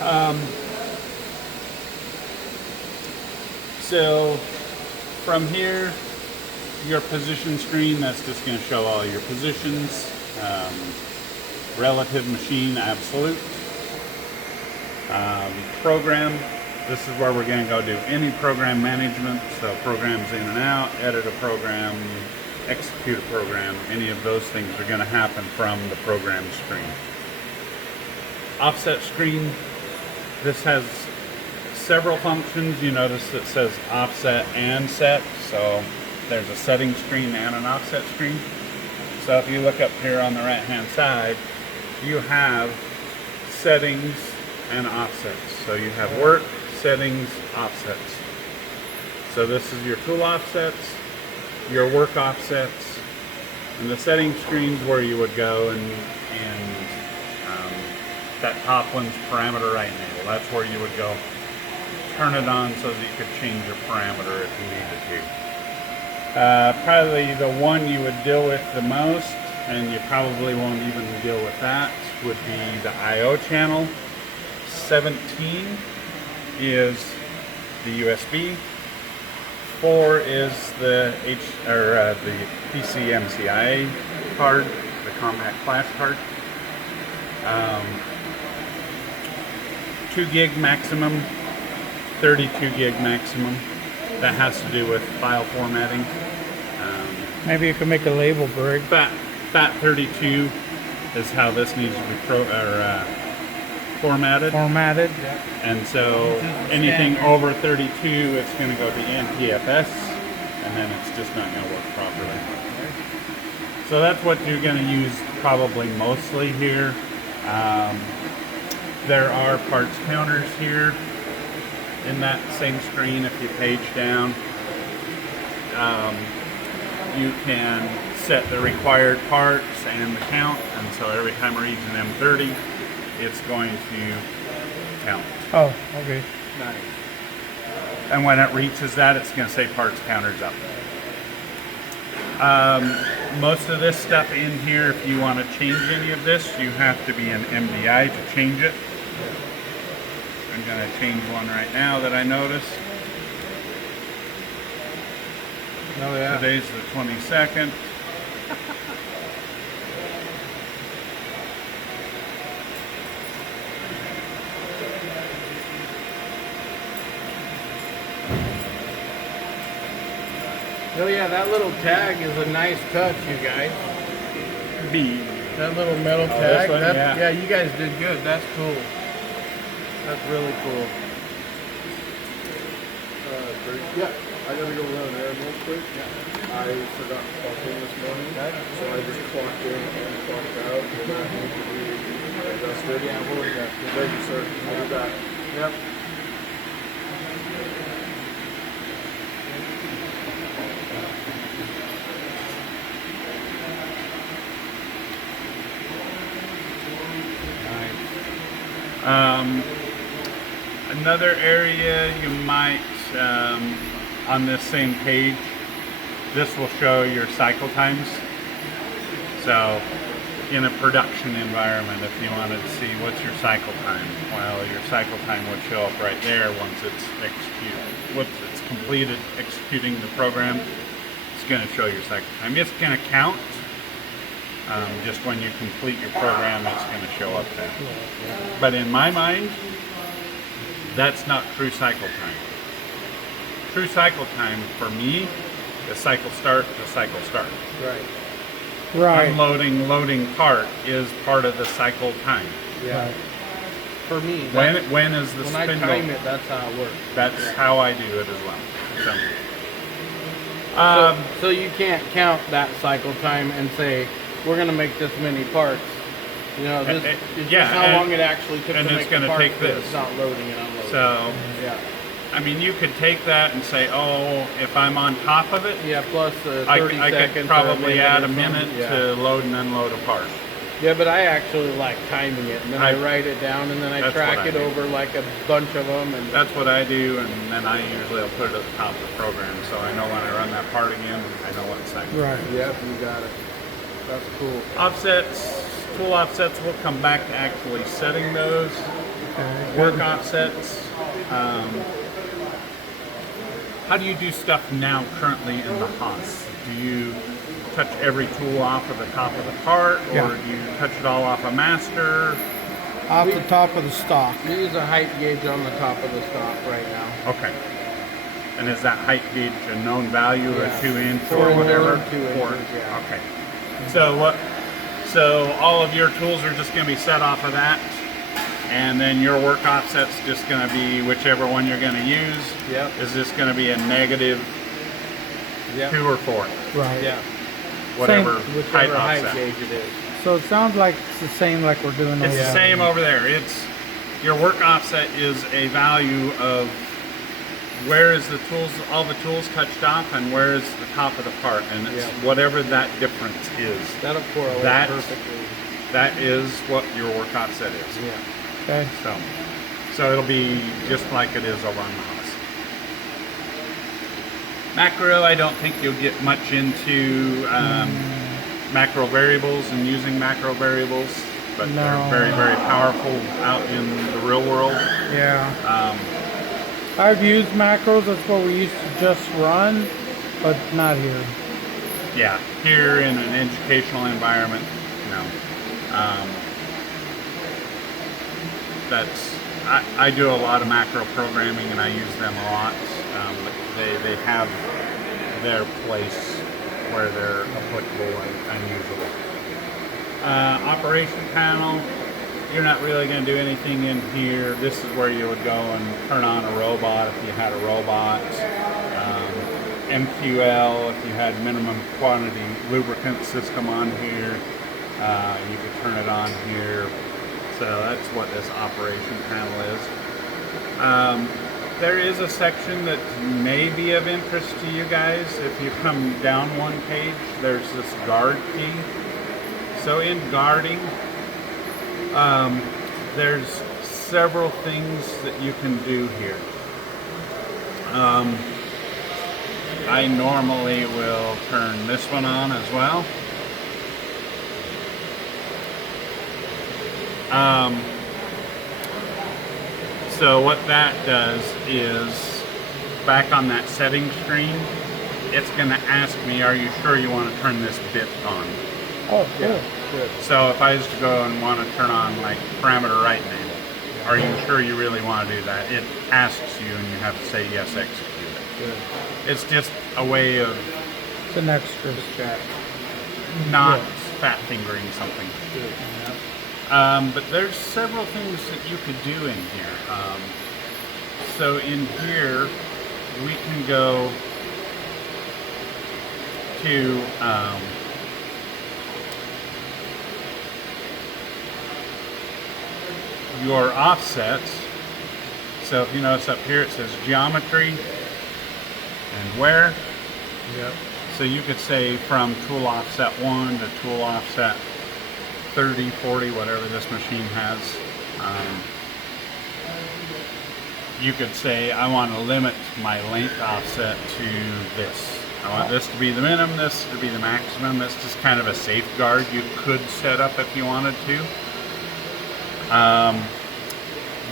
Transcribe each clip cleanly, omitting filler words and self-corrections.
Um, so from here, your position screen, that's just going to show all your positions. Relative, machine, absolute. Program, this is where we're going to go do any program management. So programs in and out, edit a program, execute a program, any of those things are going to happen from the program screen. Offset screen, this has several functions. You notice it says offset and set, so there's a setting screen and an offset screen. So if you look up here on the right hand side, you have settings and offsets. So you have work, settings, offsets. So this is your tool offsets, your work offsets, and the settings screen's where you would go and that top one's parameter right now. That's where you would go turn it on so that you could change your parameter if you needed to. Probably the one you would deal with the most, and you probably won't even deal with that, would be the I/O channel. 17 is the USB. 4 is the the PCMCIA card, the Combat Flash card. 2 gig maximum, 32 gig maximum. That has to do with file formatting. Maybe you can make a label, Greg. FAT32 is how this needs to be formatted. Formatted, yeah. And so anything over 32, it's going to go to NTFS, and then it's just not going to work properly. So that's what you're going to use probably mostly here. There are parts counters here in that same screen. If you page down, you can set the required parts and the count, and so every time it reads an M30, it's going to count. Oh, okay. Nice. And when it reaches that, it's going to say parts counters up. Most of this stuff in here, if you want to change any of this, you have to be an MDI to change it. I'm going to change one right now that I noticed. Oh, yeah. Today's the 22nd. Oh yeah, that little tag is a nice touch, you guys. B. That little metal Oh, tag. this one? Yeah. You guys did good. That's cool. That's really cool. Great. Yeah, I gotta go run an errand real quick. I forgot to clock in this morning, so I just clocked in and clocked out, and that needs to be adjusted. Yeah, we'll adjust it. Thank you, sir. I'll be back. Yep. Another area you might, on this same page, this will show your cycle times. So in a production environment, if you wanted to see what's your cycle time, well, your cycle time would show up right there once it's executed. Once it's completed executing the program, it's going to show your cycle time. It's going to count. Just when you complete your program, it's going to show up there. But in my mind, that's not true cycle time. True cycle time for me is cycle start to cycle start. Right. Right. Unloading, loading part is part of the cycle time. Yeah. Right. For me, When is the when I spindle? time it, that's how it works. That's how I do it as well. So, So you can't count that cycle time and say, we're going to make this many parts. You know, this it's yeah, just how and- long it actually took and to it's make gonna the parts, take but this. It's not loading and unloading. so Yeah. I mean, you could take that and say, oh, if I'm on top of it, Yeah, plus 30 I seconds. could or probably add a or something. minute Yeah. to load and unload a part. Yeah, but I actually like timing it, and then I I- write it down, and then I That's track what I it do. over like a bunch of them. And That's what I do, and then I usually will put it at the top of the program, so I know when I run that part again, I know what cycle. Right. yep, you got it. That's cool. Offsets, tool offsets, we'll come back to actually setting those. Okay. Work offsets. How do you do stuff now currently in the Haas? Do you touch every tool off of the top of the part, or Yeah. do you touch it all off a master? Off the top of the stock. We use a height gauge on the top of the stock right now. Okay. And is that height gauge a known value, Yeah. a 2 inch 4 or whatever? or 2 inches, yeah. Okay. So what? So all of your tools are just going to be set off of that, and then your work offset's just going to be whichever one you're going to use. Yep. Is this going to be a negative Yep. 2 or 4? Right. Yeah. Whatever height Whichever height offset. gauge it is. So it sounds like it's the same like we're doing It's over the same over there. It's your work offset is a value of where is the tools, all the tools touched off, and where is the top of the part, and it's Yeah. whatever that difference is. That'll correlate That- perfectly. That is what your work offset is. Yeah. Okay. So it'll be just like it is over on the Haas. Macro, I don't think you'll get much into macro variables and using macro variables, but No. they're very, very powerful out in the real world. Yeah. Um, I've used macros. That's what we used to just run, but not here. yeah, here in an educational environment, no. I do a lot of macro programming and I use them a lot. They have their place where they're applicable and usable. Operation panel, you're not really going to do anything in here. This is where you would go and turn on a robot if you had a robot. MQL, if you had minimum quantity lubricant system on here, you could turn it on here. So that's what this operation panel is. There is a section that may be of interest to you guys. If you come down one page, there's this guard key. So in guarding, there's several things that you can do here. I normally will turn this one on as well. So what that does is, back on that setting screen, it's going to ask me, are you sure you want to turn this bit on? Oh, cool. Good. So if I was to go and want to turn on like parameter right name, are you sure you really want to do that? It asks you and you have to say yes, execute it. Good. It's just a way of It's an extra. Chat. not fat fingering something. Good. But there's several things that you could do in here. So in here, we can go to your offsets. So if you notice up here, it says geometry and wear. Yep. So you could say from tool offset 1 to tool offset 30, 40, whatever this machine has. You could say, I want to limit my length offset to this. I want this to be the minimum, this to be the maximum. That's just kind of a safeguard you could set up if you wanted to.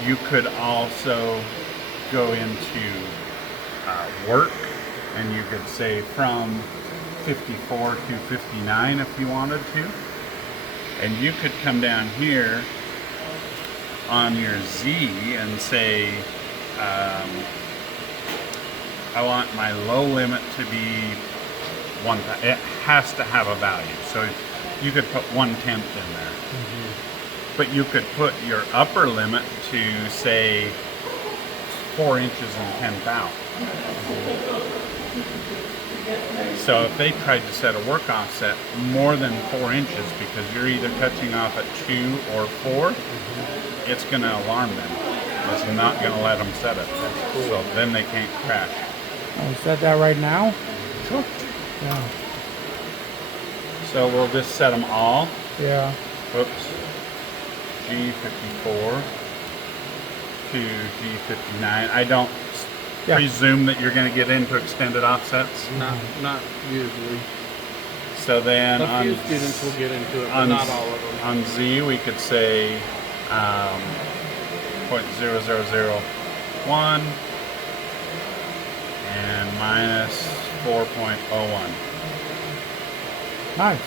You could also go into work, and you could say from 54 to 59 if you wanted to. And you could come down here on your Z and say, I want my low limit to be 1. It has to have a value. So you could put 1/10 in there. But you could put your upper limit to say 4 inches and 10 thou. So if they tried to set a work offset more than 4 inches, because you're either touching off at 2 or 4, it's going to alarm them. It's not going to let them set it. So then they can't crash. Oh, is that right now? Sure. Yeah. So we'll just set them all. Yeah. Oops. G54 to G59. I don't Yeah. presume that you're going to get into extended offsets. Not usually. So then A on, few students will get into it, but on, not all of them. on Z we could say -0.0001 and -4.01. Nice.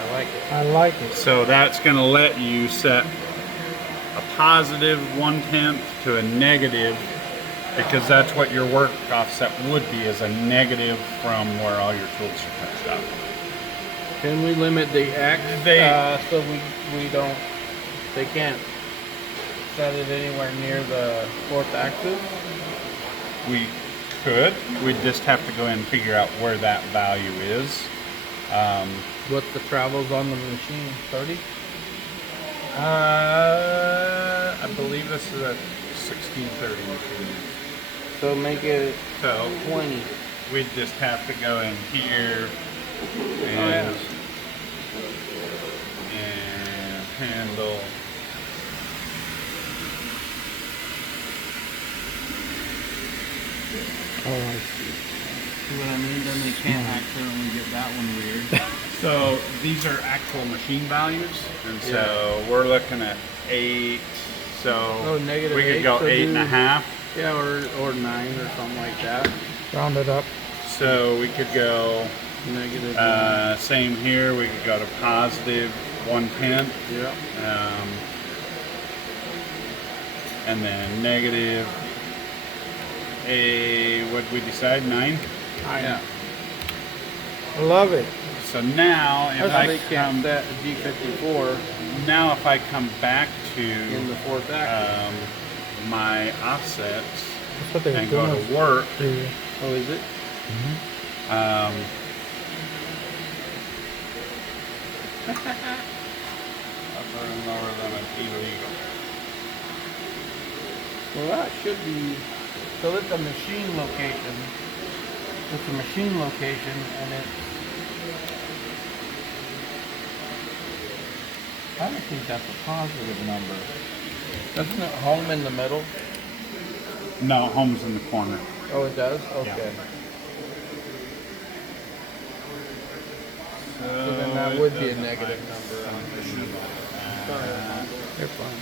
I like it. I like it. So that's going to let you set a positive 1/10 to a negative, because that's what your work offset would be, is a negative from where all your tools are touched up. Can we limit the X so we don't, they can't set it anywhere near the 4th axis? We could. We'd just have to go in and figure out where that value is. What the travels on the machine? 30? I believe this is a 1630 machine. So make it So 20. we'd just have to go in here and, and handle. Oh, I see. See what I mean? Then they can't accidentally get that one weird. So these are actual machine values, and so we're looking at 8. So negative we could 8, go so 8.5. Yeah, or 9 or something like that. Round it up. So we could go Negative. same here. We could go to positive 1/10. Yeah. And then negative what did we decide? 9? Yeah. I love it. So now if They I can't come set a G54 now if I come back in the to 4th axis. my offsets That's what they were and go doing. to work, Oh, is it? upper and lower limit illegal. Well, that should be. So it's a machine location. It's a machine location, and it's. I don't think that's a positive number. Doesn't it home in the middle? No, home's in the corner. Oh, it does? Okay. So then that would be a negative number on the machine. They're fine.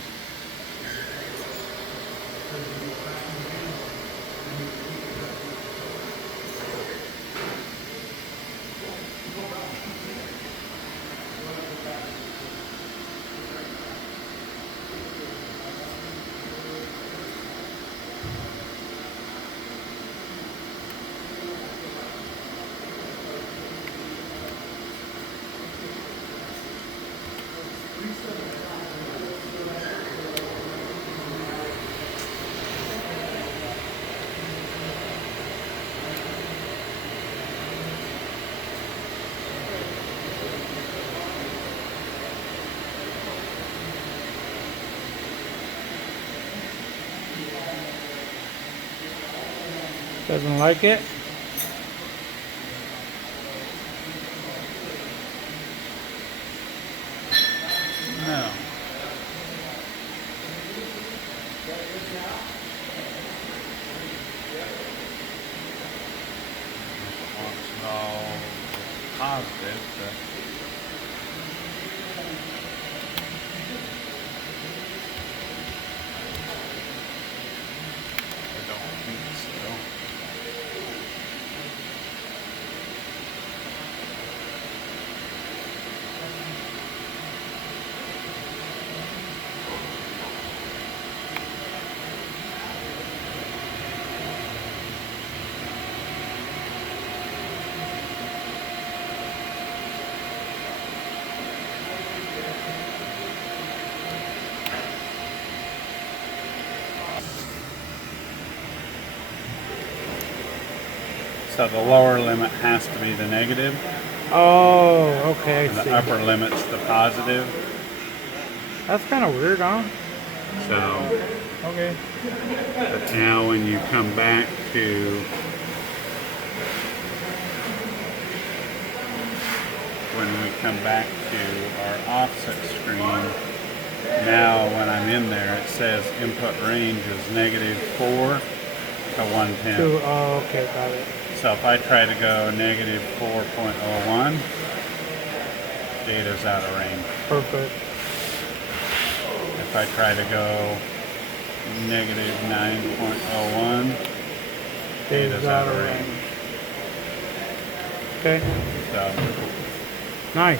Doesn't like it? No. It's all positive, but I don't think so. So the lower limit has to be the negative, Oh, okay, and I the see. upper limit's the positive. That's kind of weird, huh? So, Okay. but now when you come back to our offset screen, now when I'm in there, it says input range is -4 to 1/10. Oh, okay, got it. So if I try to go -4.01, data's out of range. Perfect. If I try to go negative 9.01. Is Is out out of of range. range. Okay, So nice.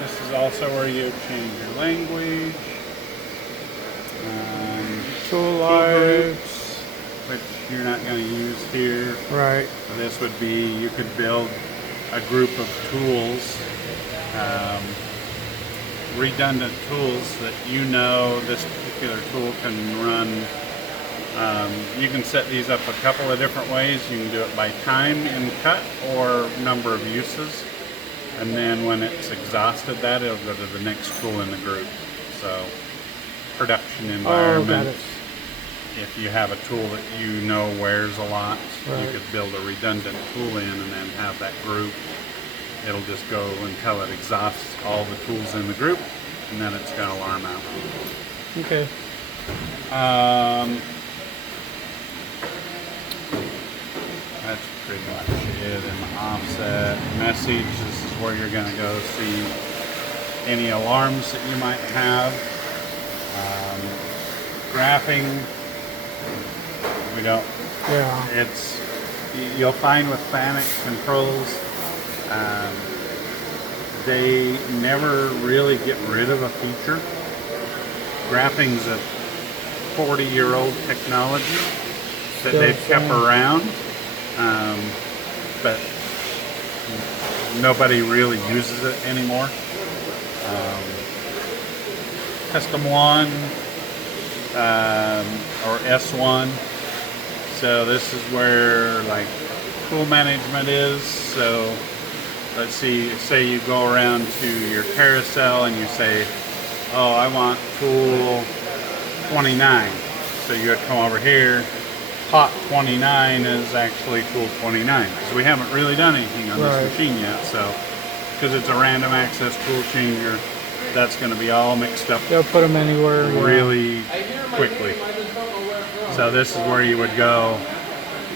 this is also where you change your language. Tool Tool life. groups, which you're not going to use here. Right. This would be, you could build a group of tools, redundant tools that you know this particular tool can run. You can set these up a couple of different ways. You can do it by time in cut or number of uses. And then when it's exhausted that, it'll go to the next tool in the group. So production Oh, got environment. it. If you have a tool that you know wears a lot, Right. you could build a redundant tool in and then have that group. It'll just go until it exhausts all the tools in the group, and then it's going to alarm out. Okay. That's pretty much it in the offset. Message, this is where you're going to go see any alarms that you might have. Graphing, we don't, Yeah. it's, you'll find with FANUC controls, they never really get rid of a feature. Graphing's a 40-year-old technology that Still they've kept same. around, but nobody really uses it anymore. Custom One or S1. So this is where like tool management is. So let's see, say you go around to your carousel and you say, oh, I want tool 29. So you would come over here. Hot 29 is actually tool 29. So we haven't really done anything on Right. this machine yet. So because it's a random access tool changer, that's going to be all mixed up They'll put them anywhere. Yeah. really quickly. So this is where you would go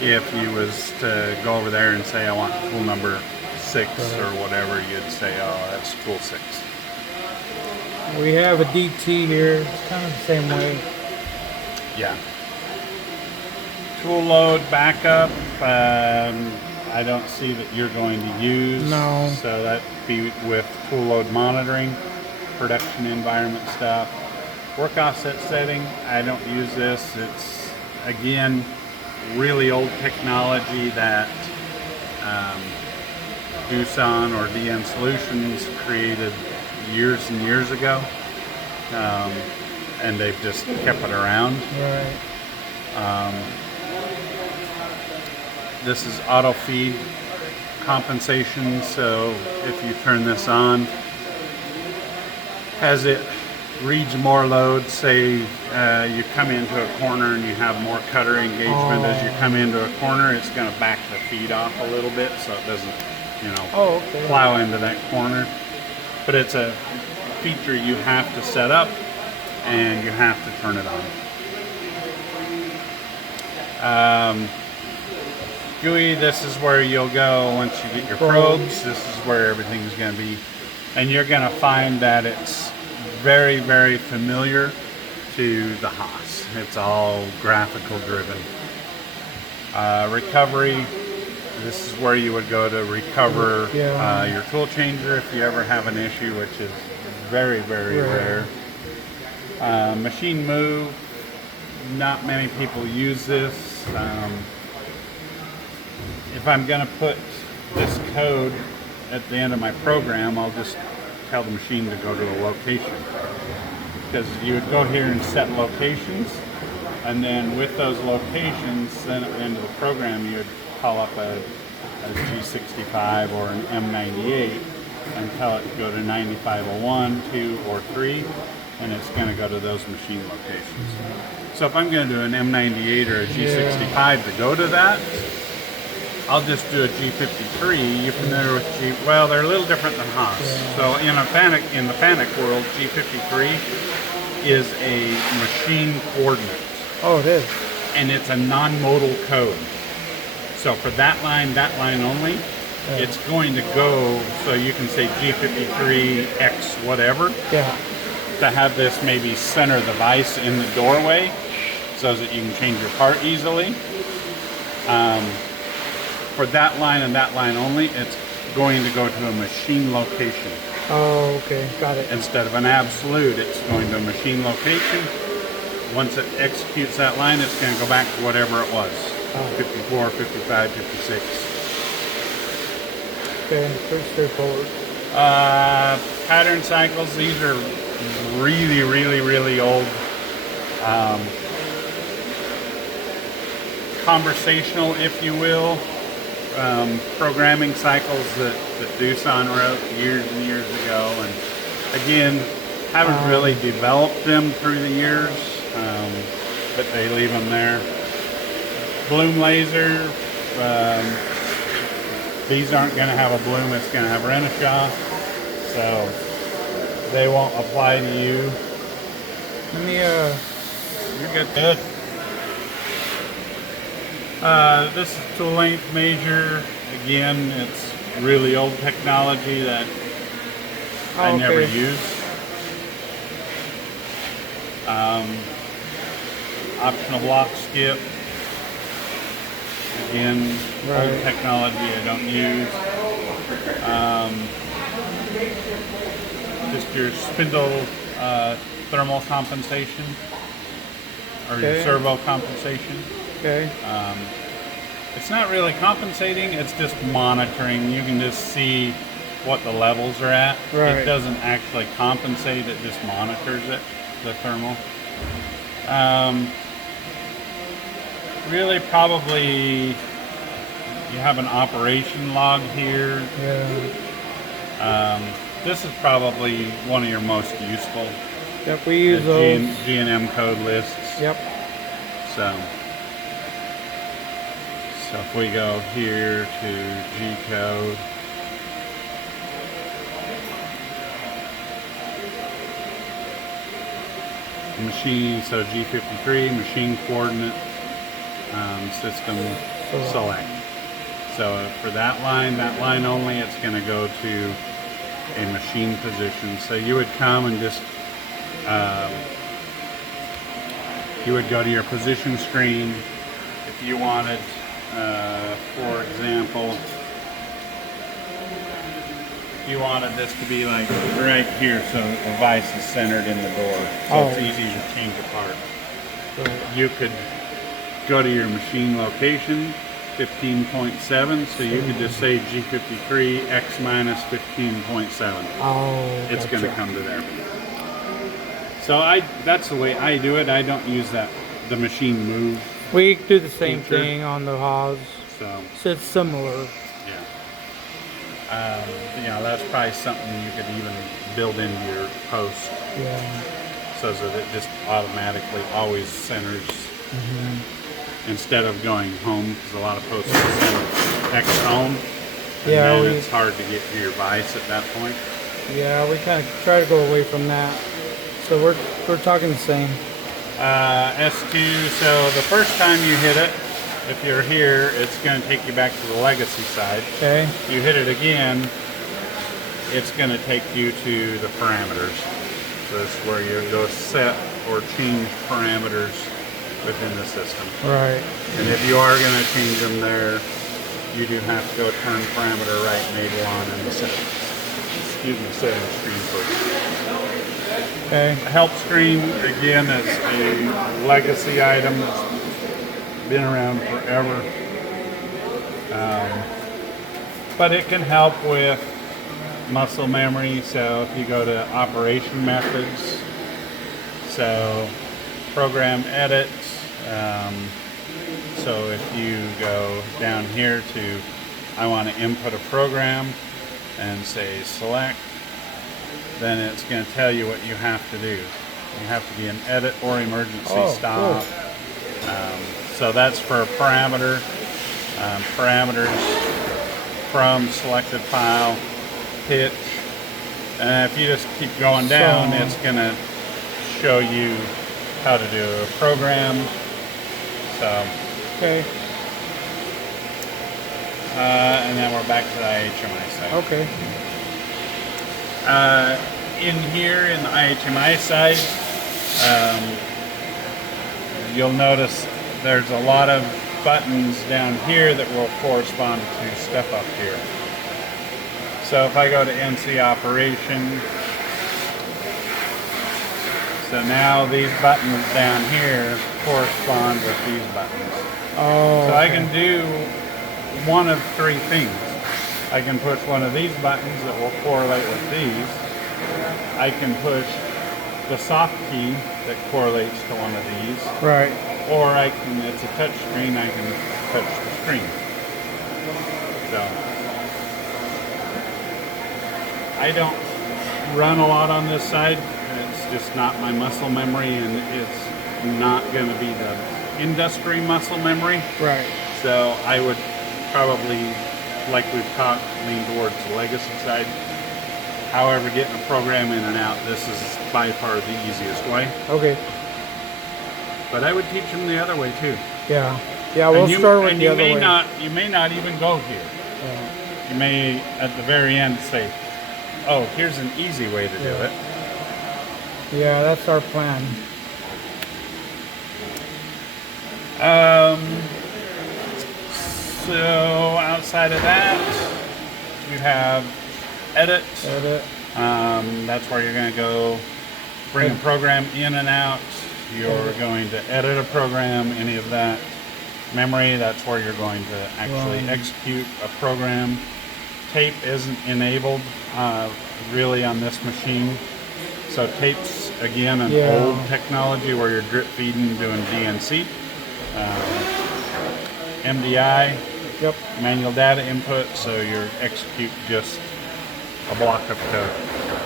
if you was to go over there and say I want tool number 6 or whatever. You'd say, oh, that's tool 6. We have a DT here. It's kind of the same way. Yeah. Tool load backup. I don't see that you're going to use. No. So that'd be with tool load monitoring, production environment stuff. Work offset setting, I don't use this. It's, again, really old technology that Doosan or DN Solutions created years and years ago. And they've just kept it around. Right. This is auto feed compensation, so if you turn this on, as it reads more load, say you come into a corner and you have more cutter engagement as you come into a corner, it's going to back the feed off a little bit so it doesn't, you know, Oh, okay. plow into that corner. But it's a feature you have to set up and you have to turn it on. GUI, this is where you'll go once you get your probes. This is where everything's going to be. And you're going to find that it's very, very familiar to the Haas. It's all graphical driven. Recovery, this is where you would go to recover your tool changer if you ever have an issue, which is very, very rare. Machine move, not many people use this. If I'm going to put this code at the end of my program, I'll just tell the machine to go to a location. Because you would go here and set locations, and then with those locations, then at the end of the program, you would call up a G65 or an M98 and tell it to go to 9501, 2, or 3, and it's going to go to those machine locations. So if I'm going to do an M98 or a G65 to go to that, I'll just do a G53. You familiar with G? Well, they're a little different than Haas. So in the FANUC world, G53 is a machine coordinate. Oh, it is. and it's a non-modal code. So for that line only, it's going to go, so you can say G53X whatever, Yeah. to have this maybe center the vise in the doorway so that you can change your part easily. For that line and that line only, it's going to go to a machine location. Oh, okay, got it. Instead of an absolute, it's going to a machine location. Once it executes that line, it's going to go back to whatever it was. 54, 55, 56. Okay, pretty straightforward. Pattern cycles, these are really old. Conversational, if you will, programming cycles that Doosan wrote years and years ago, and again, haven't really developed them through the years, but they leave them there. Bloom laser, these aren't going to have a bloom, it's going to have Renishaw, so they won't apply to you. Let me, You're good. This is tool length measure. Again, it's really old technology that I never use. Optional block skip. Again, old technology I don't use. Just your spindle thermal compensation, or your servo compensation. okay. It's not really compensating, it's just monitoring. You can just see what the levels are at. Right. It doesn't actually compensate, it just monitors it, the thermal. Really, probably you have an operation log here. Yeah. This is probably one of your most useful. Yep, we use those. G&M code lists. Yep. So if we go here to G code, machine, so G53, machine coordinate, system select. So for that line only, it's going to go to a machine position. So you would come and just, you would go to your position screen. If you wanted, for example, you wanted this to be like right here, so the vise is centered in the door, so it's easy to change apart. You could go to your machine location, 15.7, so you could just say G53 X minus 15.7. Oh, it's going to come to there. So that's the way I do it. I don't use the machine move. We do the same feature. thing on the Haas, So it's similar. yeah, that's probably something you could even build into your post, Yeah. so that it just automatically always centers instead of going home, because a lot of posts send X home, and then it's hard to get to your vise at that point. Yeah, we kind of try to go away from that. So we're talking the same. S2, so the first time you hit it, if you're here, it's going to take you back to the legacy side. Okay. You hit it again, it's going to take you to the parameters. So this is where you go set or change parameters within the system. Right. And if you are going to change them there, you do have to go turn parameter right enable on in the settings screen first. Okay. The help screen, again, is a legacy item that's been around forever. But it can help with muscle memory. So if you go to operation methods, so program edit, so if you go down here to I want to input a program and say select, then it's going to tell you what you have to do. You have to be an edit or emergency stop. Cool. So that's for a parameter. Parameters from selected file, pitch. If you just keep going down, it's going to show you how to do a program. So So, Okay. and then we're back to the IHMI side. Okay. In here in the IHMI side, you'll notice there's a lot of buttons down here that will correspond to stuff up here. So if I go to NC operation, so now these buttons down here correspond with these buttons. Oh. So I can do one of three things. I can push one of these buttons that will correlate with these. I can push the soft key that correlates to one of these. Right. Or I can, it's a touch screen, I can touch the screen. So, I don't run a lot on this side. It's just not my muscle memory, and it's not going to be the industry muscle memory. Right. So I would probably, like we've talked, lean towards the legacy side. However, getting a program in and out, this is by far the easiest way. Okay. But I would teach them the other way too. Yeah. Yeah, we'll start with the other way. You may not even go here. Yeah. You may, at the very end, say, oh, here's an easy way to do it. Yeah, that's our plan. So outside of that, you have edit. Edit. That's where you're going to go bring a program in and out. You're going to edit a program, any of that. Memory, that's where you're going to actually execute a program. Tape isn't enabled really on this machine. So tape's, again, an old technology where you're drip feeding, doing DNC. MDI, manual data input, so you execute just a block of code.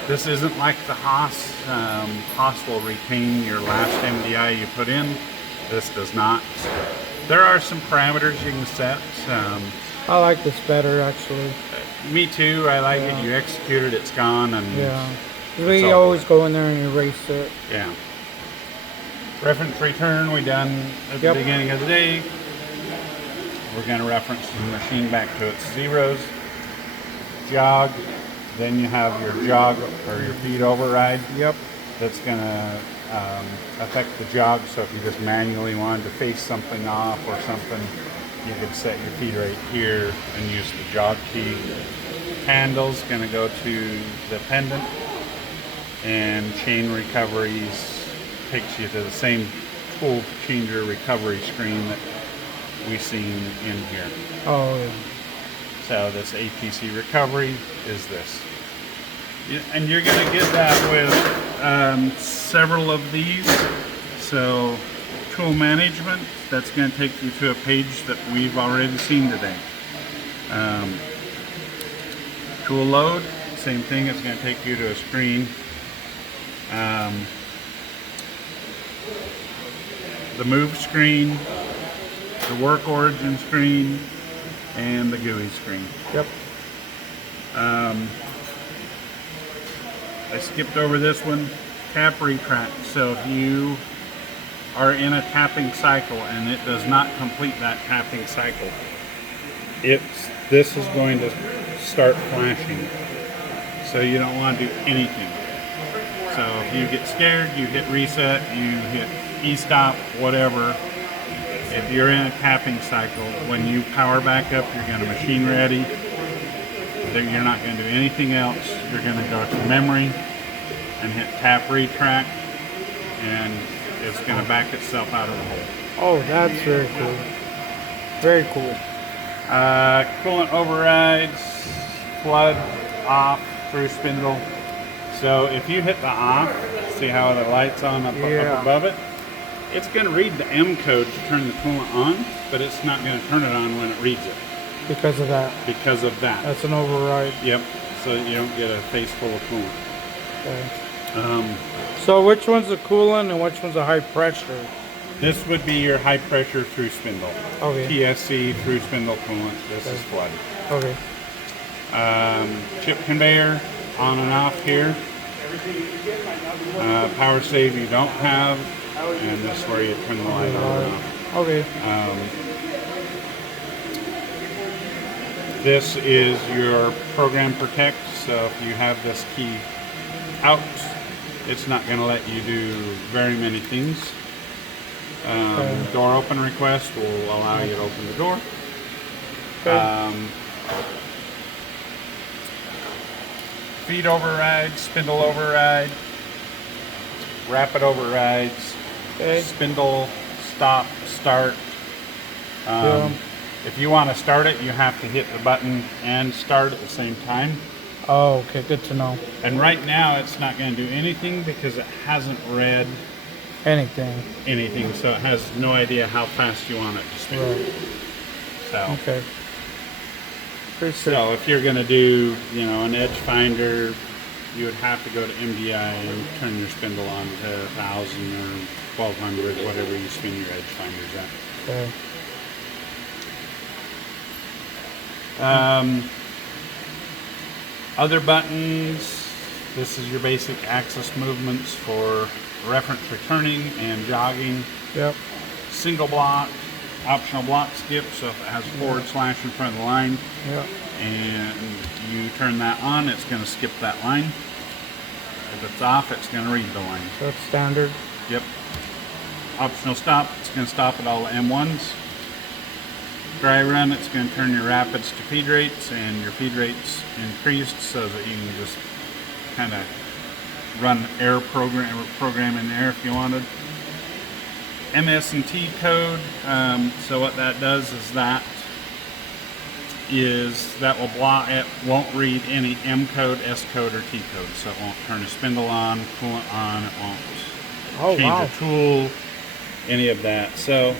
This isn't like the Haas. Haas will retain your last MDI you put in. This does not. There are some parameters you can set. I like this better, actually. Me too. I like it. You execute it, it's gone, and we always go in there and erase it. Yeah. Reference return we done at the beginning of the day. We're going to reference the machine back to its zeros. Jog. Then you have your jog or your feed override. That's going to affect the jog. So if you just manually wanted to face something off or something, you could set your feed rate here and use the jog key. Handle's going to go to the pendant, and chain recoveries takes you to the same tool changer recovery screen that we've seen in here. Oh, yeah. So this APC recovery is this. And you're going to get that with several of these. So tool management, that's going to take you to a page that we've already seen today. Tool load, same thing, it's going to take you to a screen. The move screen, the work origin screen, and the GUI screen. I skipped over this one, tap retract. So if you are in a tapping cycle and it does not complete that tapping cycle, this is going to start flashing. So you don't want to do anything. So if you get scared, you hit reset, you hit e-stop, whatever. If you're in a tapping cycle, when you power back up, you're going to machine ready. You're not going to do anything else. You're going to go to memory and hit tap retract, and it's going to back itself out of the hole. Oh, that's very cool. Very cool. Coolant overrides, flood, off, through spindle. So if you hit the off, see how the light's on up above it? It's going to read the M code to turn the coolant on, but it's not going to turn it on when it reads it. Because of that. Because of that. That's an override. Yep. So you don't get a face full of coolant. Okay. So which one's a coolant and which one's a high pressure? This would be your high pressure through spindle. Okay. TSC through spindle coolant. This is flood. Okay. Chip conveyor on and off here. Power save you don't have, and this is where you turn the light on and off. Okay. This is your program protect. So if you have this key out, it's not going to let you do very many things. Okay. Door open request will allow you to open the door. Okay. Feed override, spindle override, rapid overrides, Okay. spindle, stop, start. Yeah. If you want to start it, you have to hit the button and start at the same time. Oh, okay. Good to know. And right now it's not going to do anything because it hasn't read Anything. so it has no idea how fast you want it to spin. Right. So, Okay. Pretty sick. so if you're going to do, an edge finder, you would have to go to MDI and turn your spindle on to 1,000 or 1,200, whatever you spin your edge finders at. Okay. Other buttons, this is your basic axis movements for reference returning and jogging. Yep. Single block, optional block skip, so if it has forward slash in front of the line Yep. and you turn that on, it's going to skip that line. If it's off, it's going to read the line. So that's standard. Yep. Optional stop, it's going to stop at all the M1s. Dry run, it's going to turn your rapids to feed rates and your feed rates increased so that you can just kind of run air program in there if you wanted. MS&T code, so what that does is that will block, it won't read any M code, S code, or T code, so it won't turn a spindle on, coolant on, it won't change a tool, any of that. So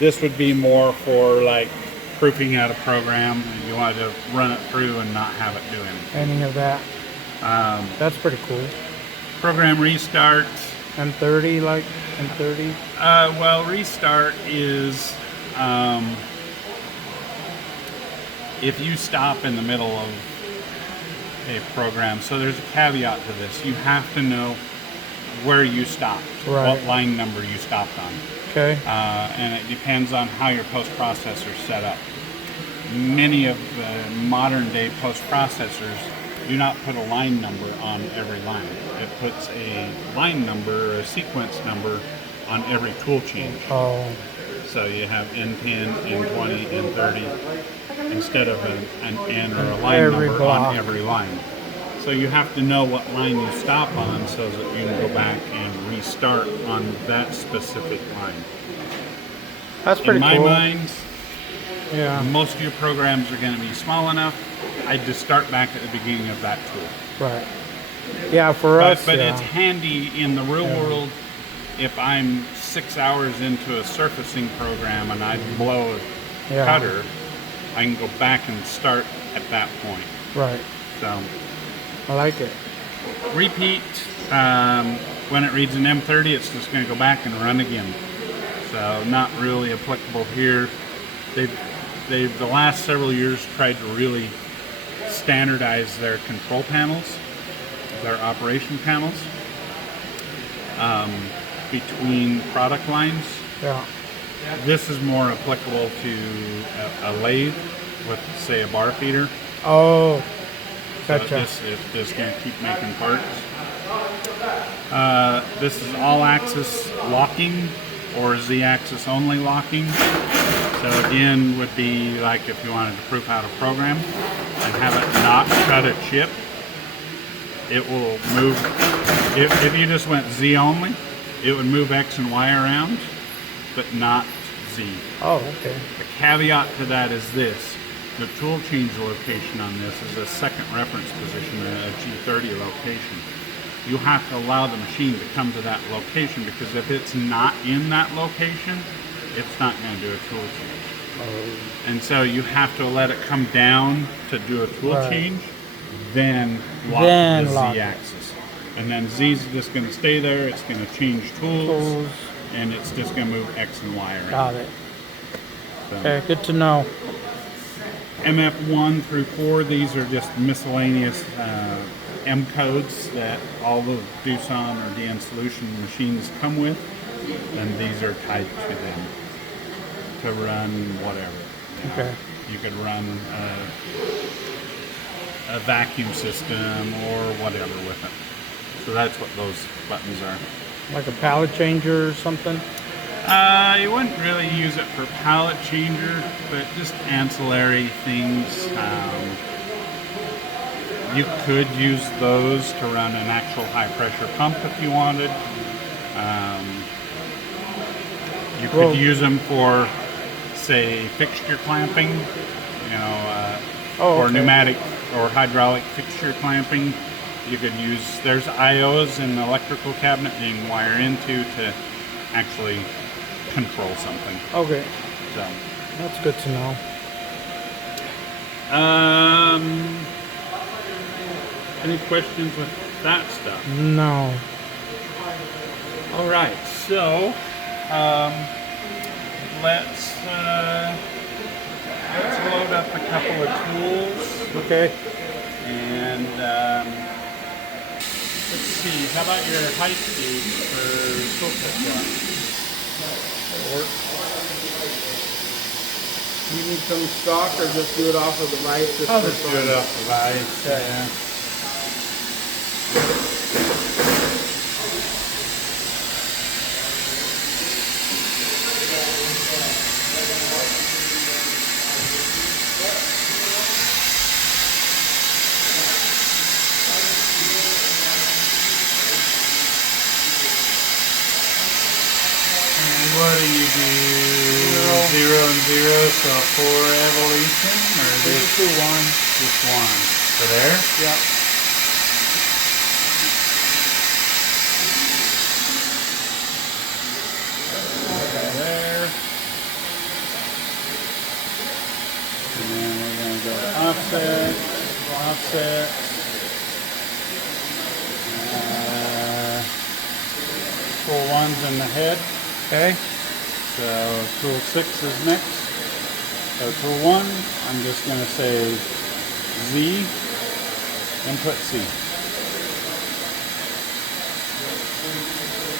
this would be more for like proofing out a program and you want to run it through and not have it do anything. Any of that. That's pretty cool. Program restart. M30, like M30. Well, restart is if you stop in the middle of a program. So there's a caveat to this. You have to know where you stopped, Right. what line number you stopped on. Okay. And it depends on how your post-processor is set up. Many of the modern day post-processors do not put a line number on every line. It puts a line number or a sequence number on every tool change. Oh. So you have N10, N20, N30 instead of an N or a line Every number block. on every line. So you have to know what line you stop on so that you can go back and restart on that specific line. That's pretty In my cool. mind, Yeah. most of your programs are going to be small enough. I just start back at the beginning of that tool. Right. Yeah, for us. But Yeah. it's handy in the real world if I'm 6 hours into a surfacing program and I blow a Yeah. cutter, I can go back and start at that point. Right. So I like it. repeat, when it reads an M30, it's just going to go back and run again. So not really applicable here. They've the last several years tried to really standardize their control panels, their operation panels, between product lines. Yeah. This is more applicable to a lathe with, say, a bar feeder. Oh. So Gotcha. this is just going to keep making parts. This is all-axis locking or Z-axis only locking. So again, would be like if you wanted to proof out a program and have it not cut a chip, it will move. If you just went Z only, it would move X and Y around, but not Z. Oh, okay. The caveat to that is this. The tool change location on this is a second reference position, a G30 location. You have to allow the machine to come to that location because if it's not in that location, it's not going to do a tool change. Oh. And so you have to let it come down to do a tool Right. change, then lock Then the lock it. Z-axis. And then Z's just going to stay there, it's going to change tools, Tools. and it's just going to move X and Y around. Got it. So. Okay, good to know. MF1 through 4, these are just miscellaneous M codes that all the Doosan or DN Solution machines come with. and these are tied to them to run whatever. You know. Okay. You could run a vacuum system or whatever with it. So that's what those buttons are. Like a pallet changer or something? You wouldn't really use it for pallet changer, but just ancillary things. You could use those to run an actual high pressure pump if you wanted. You could use them for, say, fixture clamping, you know, or pneumatic or hydraulic fixture clamping. You could use, there's IOs in the electrical cabinet that you can wire into to actually control something. Okay. So That's good to know. Any questions with that stuff? No. All right, so let's load up a couple of tools. Okay. And let's see, how about your height gauge for social shot? You need some stock or just do it off of the light? I'll just do it off the light. Yeah. What do you do? 0 and 0, so 4 evolution, or Just do one. just one? So there? Yeah. There. And then we're going to go to offset, offset. Tool 1's in the head. Okay. So tool 6 is next. So tool 1, I'm just going to say Z, input C.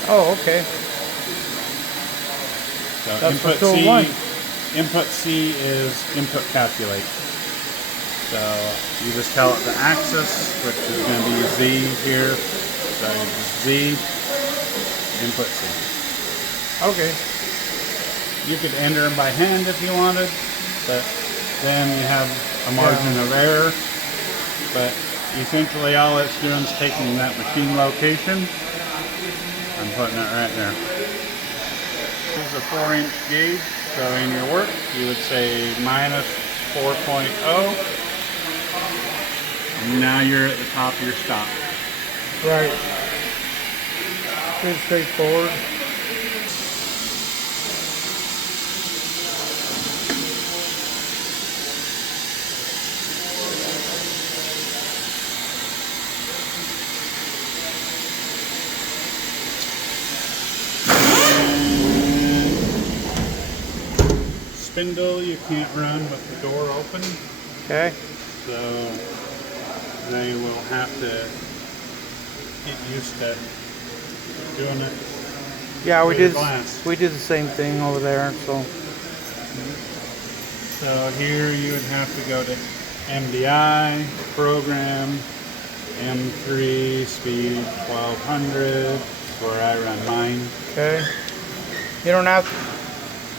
Oh, okay. So That's for input tool C, 1. input C is input calculate. So you just tell it the axis, which is going to be Z here. So Z, input C. Okay. You could enter them by hand if you wanted, but then you have a margin of error. But essentially all it's doing is taking that machine location and putting it right there. This is a 4-inch gauge, so in your work you would say minus 4.0. And now you're at the top of your stop. Right. Pretty straightforward. Spindle you can't run with the door open, Okay. so they will have to get used to doing it. Yeah, we Through did. the glass. We did the same thing over there. So So here you would have to go to MDI, program, M3, speed 1200, where I run mine. okay. You don't have.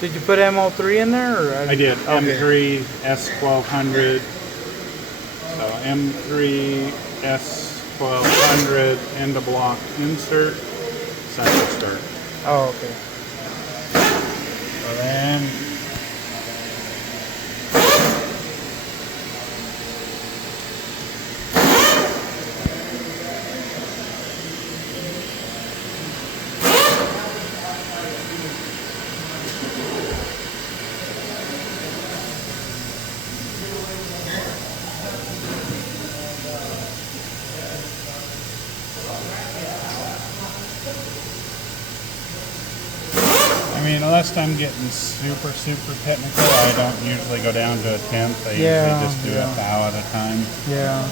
Did you put MO3 in there? Or I did, Okay. M3, S1200, so M3, S1200, end of block insert, cycle start. Oh, okay. So then I mean, unless I'm getting super technical, I don't usually go down to a tenth. I Yeah, usually just do yeah. a thou at a time. Yeah.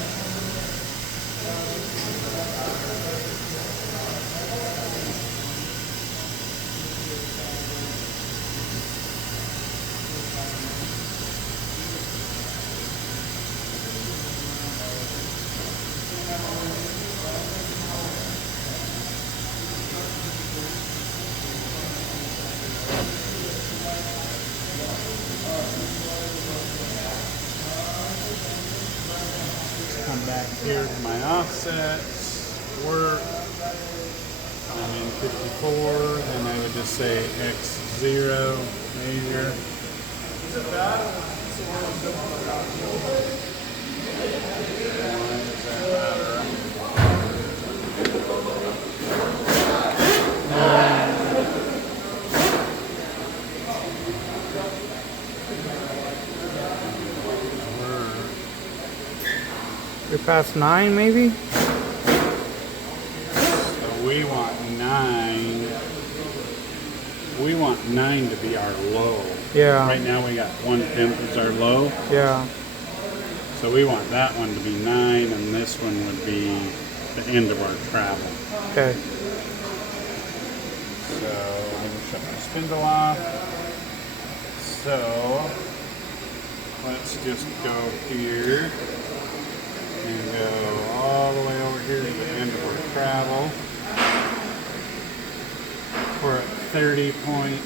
come back here to my offsets, work. I'm in 54, then I would just say X0, measure. You're past 9 maybe? So we want 9. We want 9 to be our low. Yeah. Right now we got 1/10 as our low. Yeah. So we want that one to be 9, and this one would be the end of our travel. Okay. So let me shut my spindle off. So let's just go here and go all the way over here to the end of our travel. We're at 30 point,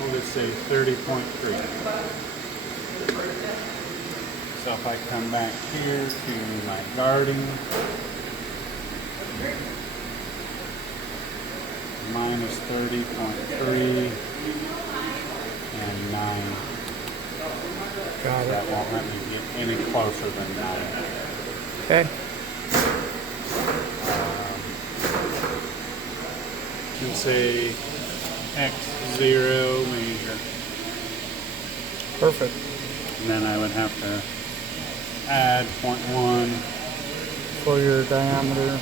we'll just say 30.3. So if I come back here to my guarding, minus 30.3 and 9. Got it. That won't let me get any closer than 9. Okay. And say X0 measure. Perfect. And then I would have to add 0.1 For your diameter.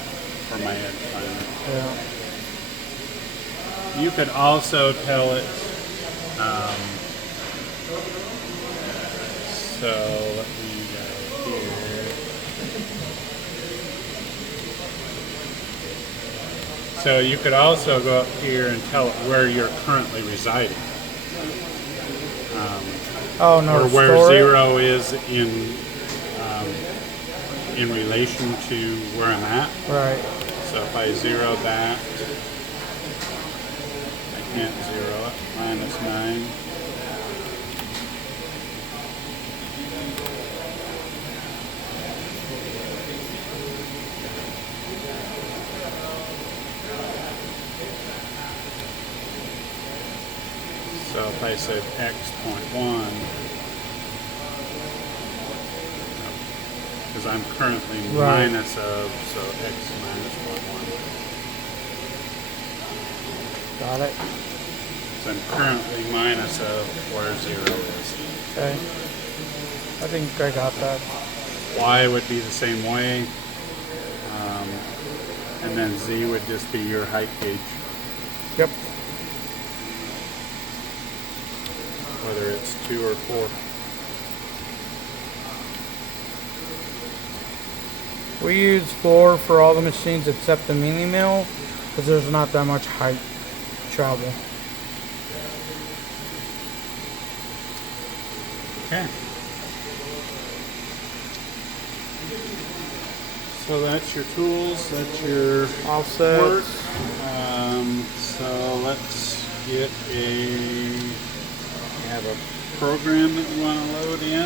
for my edge finder. Yeah. You could also tell it, so let me go here. So you could also go up here and tell it where you're currently residing. Oh no. Or where store it? 0 is in relation to where I'm at. Right. So if I zero that, I can't zero it, minus 9. So if I said X.1, because I'm currently Right. minus of, so X minus 0.1. Got it. So I'm currently minus of where 0 is. Okay. I think I got that. Y would be the same way. And then Z would just be your height gauge, Yep. whether it's 2 or 4. We use 4 for all the machines except the mini mill because there's not that much height travel. Okay. So that's your tools, that's your Offset. work. So let's get you have a program that you want to load in.